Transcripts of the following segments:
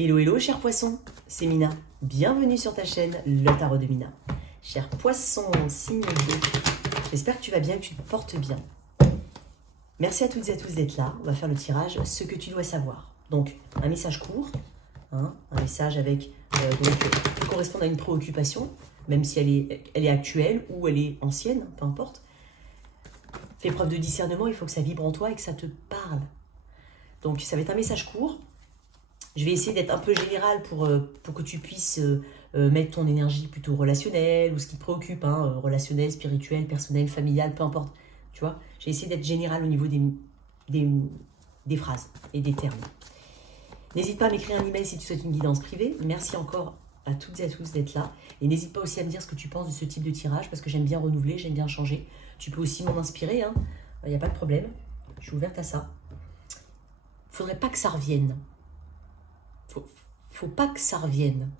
Hello, hello, cher poisson, c'est Mina. Bienvenue sur ta chaîne, le tarot de Mina. Cher poisson, signe d'eau, j'espère que tu vas bien, que tu te portes bien. Merci à toutes et à tous d'être là. On va faire le tirage, ce que tu dois savoir. Donc, un message court, un message avec, qui correspond à une préoccupation, même si elle est actuelle ou elle est ancienne, peu importe. Fais preuve de discernement, il faut que ça vibre en toi et que ça te parle. Donc, ça va être un message court. Je vais essayer d'être un peu général pour que tu puisses mettre ton énergie plutôt relationnelle ou ce qui te préoccupe, relationnel, spirituel, personnel, familial, peu importe. Tu vois, j'ai essayé d'être général au niveau des phrases et des termes. N'hésite pas à m'écrire un email si tu souhaites une guidance privée. Merci encore à toutes et à tous d'être là. Et n'hésite pas aussi à me dire ce que tu penses de ce type de tirage parce que j'aime bien renouveler, j'aime bien changer. Tu peux aussi m'en inspirer, il n'y a pas de problème. Je suis ouverte à ça. Faudrait pas que ça revienne. Faut pas que ça revienne.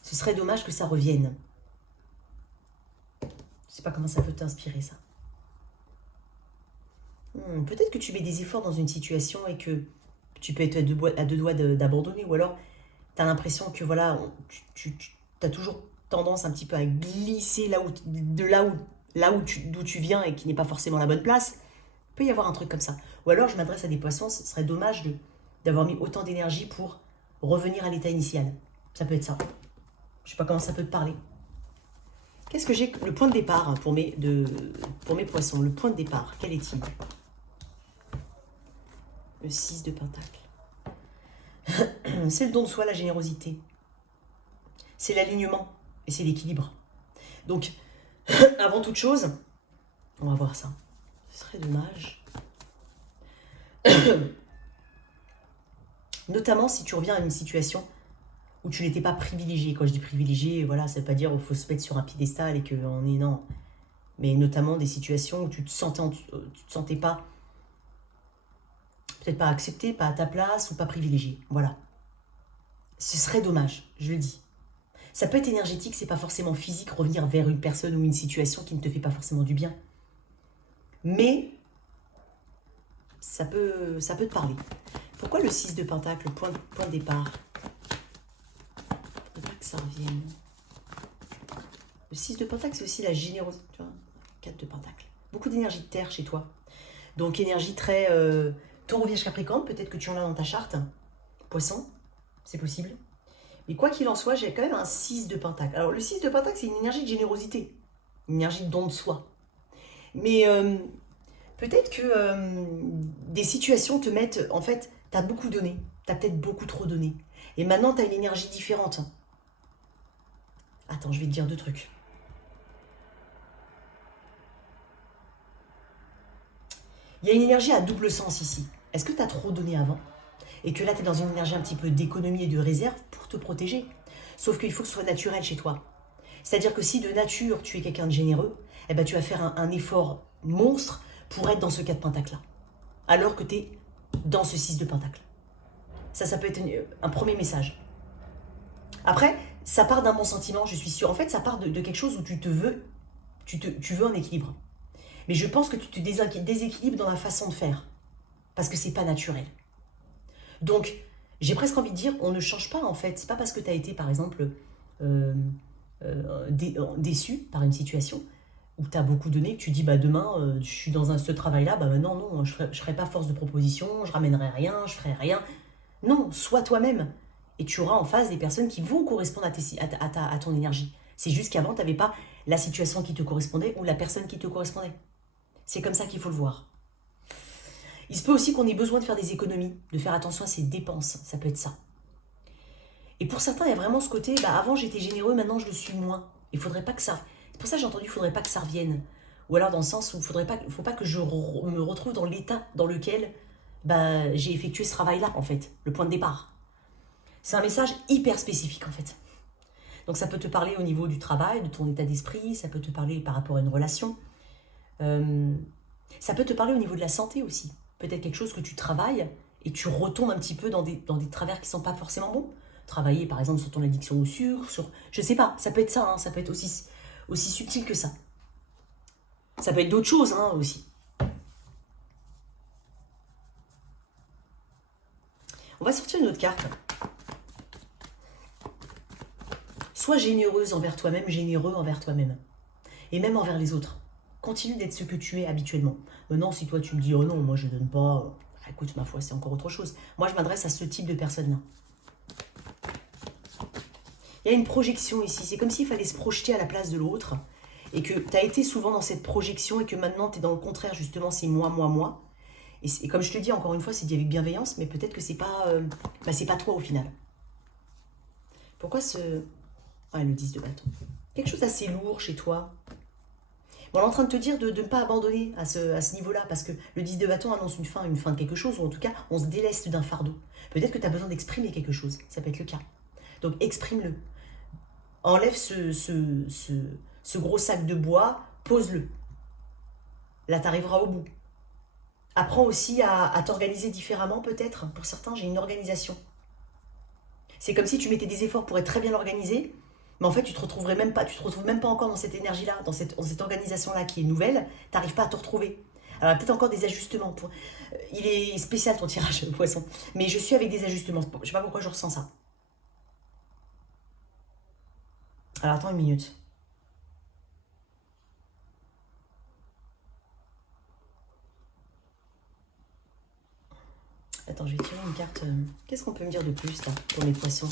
Ce serait dommage que ça revienne. Je sais pas comment ça peut t'inspirer, ça. Peut-être que tu mets des efforts dans une situation et que tu peux être à deux doigts d'abandonner. Ou alors, tu as l'impression que voilà, tu as toujours tendance un petit peu à glisser d'où tu viens et qui n'est pas forcément la bonne place. Il peut y avoir un truc comme ça. Ou alors, je m'adresse à des poissons, ce serait dommage d'avoir mis autant d'énergie pour revenir à l'état initial. Ça peut être ça. Je sais pas comment ça peut te parler. Qu'est-ce que j'ai? Le point de départ pour mes poissons. Le point de départ, quel est-il? Le 6 de Pentacle. C'est le don de soi, la générosité. C'est l'alignement et c'est l'équilibre. Donc, avant toute chose, on va voir ça. Ce serait dommage. Notamment si tu reviens à une situation où tu n'étais pas privilégié. Quand je dis privilégié, voilà, ça ne veut pas dire qu'il faut se mettre sur un piédestal et qu'on est... Non. Mais notamment des situations où tu te sentais pas... Peut-être pas accepté, pas à ta place ou pas privilégié. Voilà. Ce serait dommage, je le dis. Ça peut être énergétique, c'est pas forcément physique, revenir vers une personne ou une situation qui ne te fait pas forcément du bien. Mais ça peut te parler. Pourquoi le 6 de Pentacle, point de départ? Faudrait pas que ça revienne. Le 6 de Pentacle, c'est aussi la générosité. Tu vois, 4 de Pentacle. Beaucoup d'énergie de terre chez toi. Donc énergie très... Taureau, Vierge, Capricorne, peut-être que tu en as dans ta charte. Poisson, c'est possible. Mais quoi qu'il en soit, j'ai quand même un 6 de Pentacle. Alors le 6 de Pentacle, c'est une énergie de générosité. Une énergie de don de soi. Mais peut-être que des situations te mettent... En fait, tu as beaucoup donné. Tu as peut-être beaucoup trop donné. Et maintenant, tu as une énergie différente. Attends, je vais te dire deux trucs. Il y a une énergie à double sens ici. Est-ce que tu as trop donné avant? Et que là, tu es dans une énergie un petit peu d'économie et de réserve pour te protéger. Sauf qu'il faut que ce soit naturel chez toi. C'est-à-dire que si de nature, tu es quelqu'un de généreux, eh ben, tu vas faire un effort monstre pour être dans ce 4 pentacles-là. Alors que tu es dans ce 6 de pentacle. Ça peut être un premier message. Après, ça part d'un bon sentiment, je suis sûre. En fait, ça part de quelque chose où tu veux un équilibre. Mais je pense que tu te déséquilibres dans la façon de faire. Parce que c'est pas naturel. Donc, j'ai presque envie de dire, on ne change pas en fait. C'est pas parce que tu as été, par exemple, déçu par une situation où tu as beaucoup donné que tu dis, bah demain, je suis dans ce travail-là, bah maintenant, non, je ferai pas force de proposition, je ramènerai rien, je ferai rien. Non, sois toi-même. Et tu auras en face des personnes qui vont correspondre à ton énergie. C'est juste qu'avant, tu n'avais pas la situation qui te correspondait ou la personne qui te correspondait. C'est comme ça qu'il faut le voir. Il se peut aussi qu'on ait besoin de faire des économies, de faire attention à ses dépenses. Ça peut être ça. Et pour certains, il y a vraiment ce côté, bah avant j'étais généreux, maintenant je le suis moins. Il faudrait pas que ça... C'est pour ça que j'ai entendu, il faudrait pas que ça revienne. Ou alors dans le sens où il faut pas que je me retrouve dans l'état dans lequel bah, j'ai effectué ce travail-là, en fait. Le point de départ. C'est un message hyper spécifique, en fait. Donc ça peut te parler au niveau du travail, de ton état d'esprit, ça peut te parler par rapport à une relation. Ça peut te parler au niveau de la santé aussi. Peut-être quelque chose que tu travailles et tu retombes un petit peu dans des travers qui ne sont pas forcément bons. Travailler par exemple sur ton addiction au sucre, je sais pas, ça peut être ça, ça peut être aussi subtil que ça. Ça peut être d'autres choses aussi. On va sortir une autre carte. Sois généreuse envers toi-même, généreux envers toi-même. Et même envers les autres. Continue d'être ce que tu es habituellement. Maintenant, si toi tu me dis, oh non, moi je donne pas, écoute, ma foi, c'est encore autre chose. Moi, je m'adresse à ce type de personne-là. Il y a une projection ici. C'est comme s'il fallait se projeter à la place de l'autre. Et que tu as été souvent dans cette projection et que maintenant tu es dans le contraire, justement, c'est moi, moi, moi. Et comme je te dis, encore une fois, c'est dit avec bienveillance, mais peut-être que c'est pas, c'est pas toi au final. Pourquoi ce... Ah, le 10 de bâton. Quelque chose d'assez lourd chez toi. Bon, on est en train de te dire de ne pas abandonner à ce niveau-là, parce que le 10 de bâton annonce une fin de quelque chose, ou en tout cas, on se déleste d'un fardeau. Peut-être que tu as besoin d'exprimer quelque chose, ça peut être le cas. Donc, exprime-le. Enlève ce gros sac de bois, pose-le. Là, tu arriveras au bout. Apprends aussi à t'organiser différemment, peut-être. Pour certains, j'ai une organisation. C'est comme si tu mettais des efforts pour être très bien organisé, mais en fait, tu te retrouverais même pas, tu te retrouves même pas encore dans cette énergie-là, dans cette organisation-là qui est nouvelle. Tu n'arrives pas à te retrouver. Alors, il y a peut-être encore des ajustements. Il est spécial ton tirage, poisson. Mais je suis avec des ajustements. Je ne sais pas pourquoi je ressens ça. Alors, attends une minute. Attends, je vais tirer une carte. Qu'est-ce qu'on peut me dire de plus, là, pour les poissons?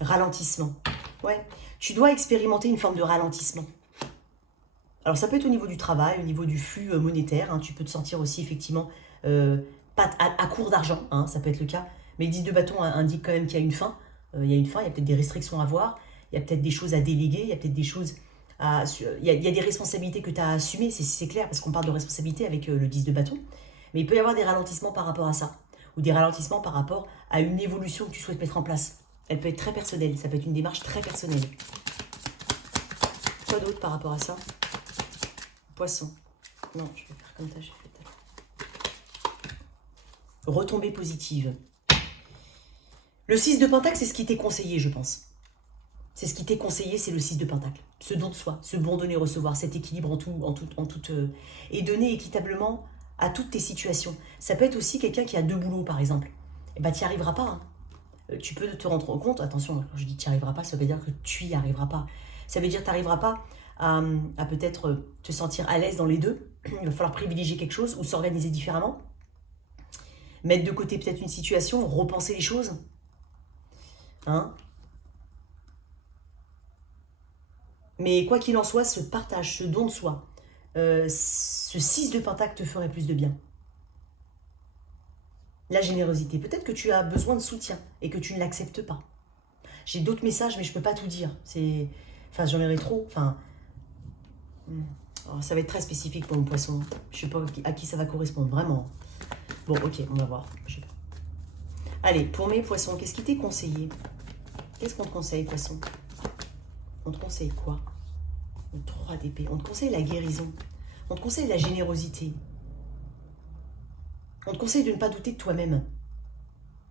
Ralentissement. Ouais, tu dois expérimenter une forme de ralentissement. Alors, ça peut être au niveau du travail, au niveau du flux monétaire. Hein, tu peux te sentir aussi, effectivement, pas à court d'argent. Hein, ça peut être le cas. Mais le 10 de bâton indique quand même qu'il y a une fin. Il y a une fin, il y a peut-être des restrictions à voir. Il y a peut-être des choses à déléguer. Il y a peut-être des choses... Il y a des responsabilités que tu as à assumer, c'est clair, parce qu'on parle de responsabilité avec le 10 de bâton. Mais il peut y avoir des ralentissements par rapport à ça. Ou des ralentissements par rapport à une évolution que tu souhaites mettre en place. Elle peut être très personnelle, ça peut être une démarche très personnelle. Quoi d'autre par rapport à ça? Poisson. Non, je vais faire comme ça, j'ai fait tout à l'heure. Retombée positive. Le 6 de Pentacle, c'est ce qui t'est conseillé, je pense. C'est ce qui t'est conseillé, c'est le 6 de Pentacle. Ce don de soi, ce bon donner-recevoir, cet équilibre en tout et donner équitablement à toutes tes situations. Ça peut être aussi quelqu'un qui a 2 boulots, par exemple. Eh ben, tu n'y arriveras pas. Hein. Tu peux te rendre compte, attention, quand je dis tu n'y arriveras pas, ça veut dire que tu n'y arriveras pas. Ça veut dire que tu n'arriveras pas à peut-être te sentir à l'aise dans les deux. Il va falloir privilégier quelque chose ou s'organiser différemment. Mettre de côté peut-être une situation, repenser les choses. Hein? Mais quoi qu'il en soit, ce partage, ce don de soi, ce 6 de Pentacle te ferait plus de bien. La générosité. Peut-être que tu as besoin de soutien et que tu ne l'acceptes pas. J'ai d'autres messages, mais je ne peux pas tout dire. Enfin, j'en aurais trop. Enfin, ça va être très spécifique pour mon poisson. Je ne sais pas à qui ça va correspondre, vraiment. Bon, ok, on va voir. Je sais pas. Allez, pour mes poissons, qu'est-ce qui t'est conseillé? Qu'est-ce qu'on te conseille, poisson? On te conseille quoi? Le 3 d'épée. On te conseille la guérison. On te conseille la générosité. On te conseille de ne pas douter de toi-même.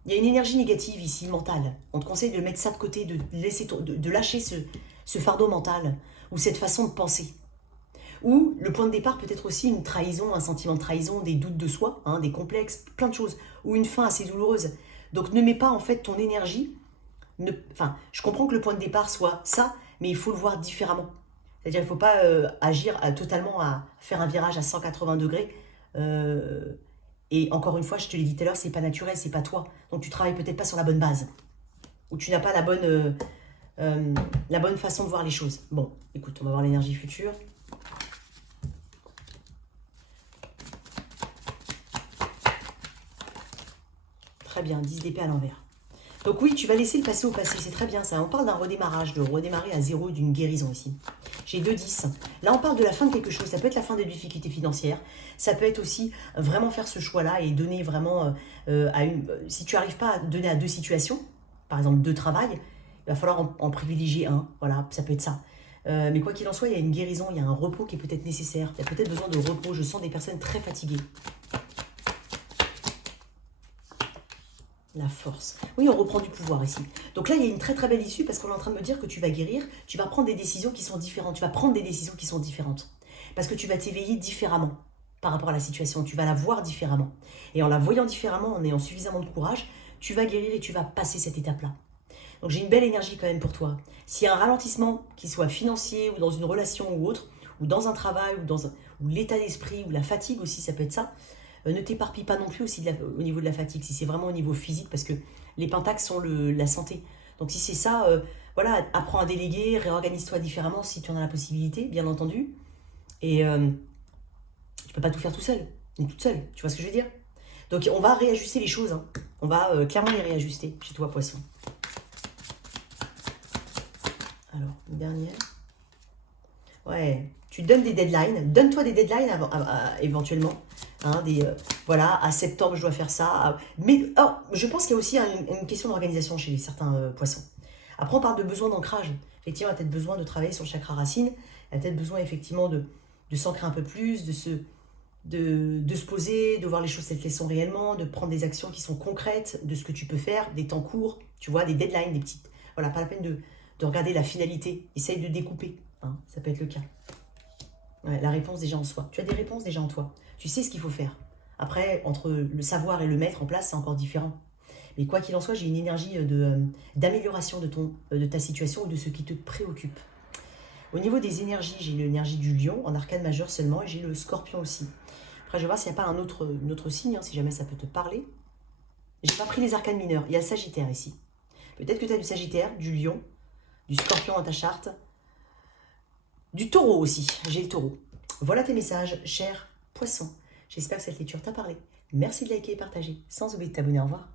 Il y a une énergie négative ici, mentale. On te conseille de mettre ça de côté, de lâcher ce fardeau mental ou cette façon de penser. Ou le point de départ peut être aussi une trahison, un sentiment de trahison, des doutes de soi, hein, des complexes, plein de choses. Ou une fin assez douloureuse. Donc ne mets pas en fait ton énergie... je comprends que le point de départ soit ça, mais il faut le voir différemment. C'est-à-dire qu'il ne faut pas agir totalement à faire un virage à 180 degrés. Et encore une fois, je te l'ai dit tout à l'heure, c'est pas naturel, c'est pas toi. Donc tu travailles peut-être pas sur la bonne base. Ou tu n'as pas la bonne façon de voir les choses. Bon, écoute, on va voir l'énergie future. Très bien, 10 d'épée à l'envers. Donc oui, tu vas laisser le passé au passé, c'est très bien ça. On parle d'un redémarrage, de redémarrer à zéro, d'une guérison ici. J'ai 2-10. Là, on parle de la fin de quelque chose. Ça peut être la fin des difficultés financières. Ça peut être aussi vraiment faire ce choix-là et donner vraiment à une... Si tu n'arrives pas à donner à 2 situations, par exemple 2 travails, il va falloir en privilégier un. Voilà, ça peut être ça. Mais quoi qu'il en soit, il y a une guérison, il y a un repos qui est peut-être nécessaire. Il y a peut-être besoin de repos. Je sens des personnes très fatiguées. La force. Oui, on reprend du pouvoir ici. Donc là, il y a une très très belle issue parce qu'on est en train de me dire que tu vas guérir, tu vas prendre des décisions qui sont différentes. Tu vas prendre des décisions qui sont différentes. Parce que tu vas t'éveiller différemment par rapport à la situation. Tu vas la voir différemment. Et en la voyant différemment, en ayant suffisamment de courage, tu vas guérir et tu vas passer cette étape-là. Donc j'ai une belle énergie quand même pour toi. S'il y a un ralentissement, qu'il soit financier ou dans une relation ou autre, ou dans un travail, ou l'état d'esprit, ou la fatigue aussi, ça peut être ça, ne t'éparpille pas non plus aussi au niveau de la fatigue, si c'est vraiment au niveau physique, parce que les pentacles sont la santé. Donc si c'est ça, voilà, apprends à déléguer, réorganise-toi différemment si tu en as la possibilité, bien entendu. Et tu peux pas tout faire tout seul, ni toute seule, tu vois ce que je veux dire? Donc on va réajuster les choses, hein. On va clairement les réajuster chez toi, Poisson. Alors, une dernière. Ouais, tu donnes des deadlines. Donne-toi des deadlines éventuellement. Hein, voilà, à septembre, je dois faire ça. Mais je pense qu'il y a aussi une question d'organisation chez certains poissons. Après, on parle de besoin d'ancrage. Effectivement, il y a peut-être besoin de travailler sur le chakra racine. Il y a peut-être besoin, effectivement, de s'ancrer un peu plus, de se poser, de voir les choses telles qu'elles sont réellement, de prendre des actions qui sont concrètes, de ce que tu peux faire, des temps courts, tu vois, des deadlines, des petites... Voilà, pas la peine de regarder la finalité. Essaye de découper. Hein, ça peut être le cas. Ouais, la réponse déjà en soi. Tu as des réponses déjà en toi. Tu sais ce qu'il faut faire. Après, entre le savoir et le mettre en place, c'est encore différent. Mais quoi qu'il en soit, j'ai une énergie d'amélioration de ta situation ou de ce qui te préoccupe. Au niveau des énergies, j'ai l'énergie du lion en arcane majeur seulement et j'ai le scorpion aussi. Après, je vais voir s'il n'y a pas un autre signe, hein, si jamais ça peut te parler. J'ai pas pris les arcanes mineurs. Il y a le sagittaire ici. Peut-être que tu as du sagittaire, du lion, du scorpion dans ta charte. Du taureau aussi, j'ai le taureau. Voilà tes messages, cher poisson. J'espère que cette lecture t'a parlé. Merci de liker et partager. Sans oublier de t'abonner. Au revoir.